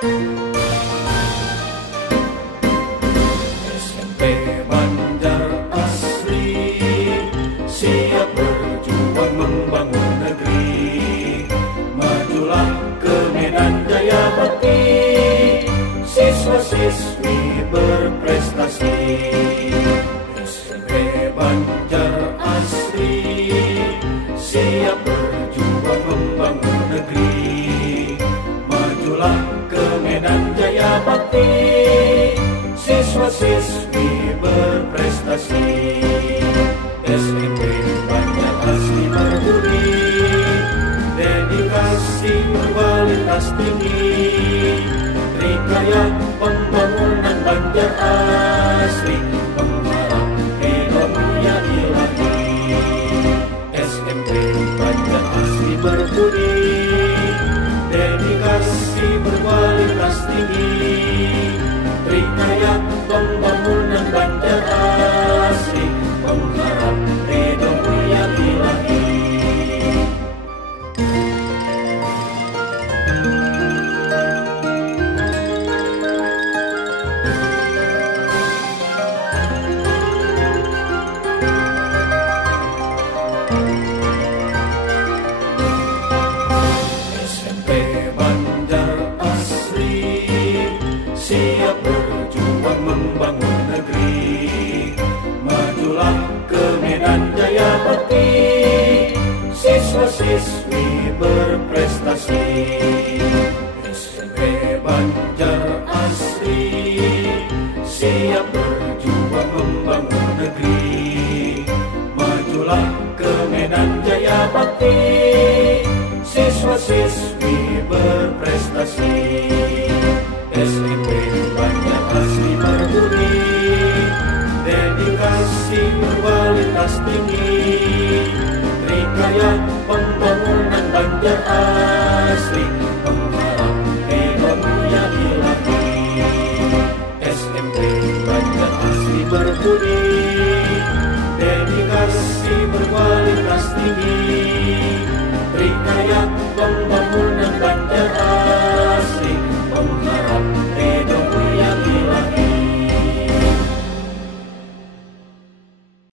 SMP Banjar Asri siap berjuang membangun negeri. Majulah ke Medan Jaya Bakti, siswa-siswi berprestasi. SMP Banjar Asri siap berjuang membangun negeri. Majulah ke Medan Jaya Bakti, siswa-siswi berprestasi. SMP Banjar Asri berbudi, dedikasi berkualitas tinggi. Rikaya pembangunan Banjar Asri, pengharap ridhonya ilahi. SMP Banjar Asri berbudi, dedikasi berkualitas tinggi. Rikaya pembangunan Banjar Asri, pengharap ridhonya ilahi. SMP Banjar Asri siap berjuang membangun negeri. Majulah ke Medan Jaya Bakti, siswa-siswi berprestasi. SMP Banjar Asri siap berjuang membangun negeri. Majulah ke Medan Jaya Bakti, siswa-siswi berprestasi. SMP Banjar Asri berbudi, dedikasi berkualitas tinggi. Rikaya pembangunan Banjar Asri,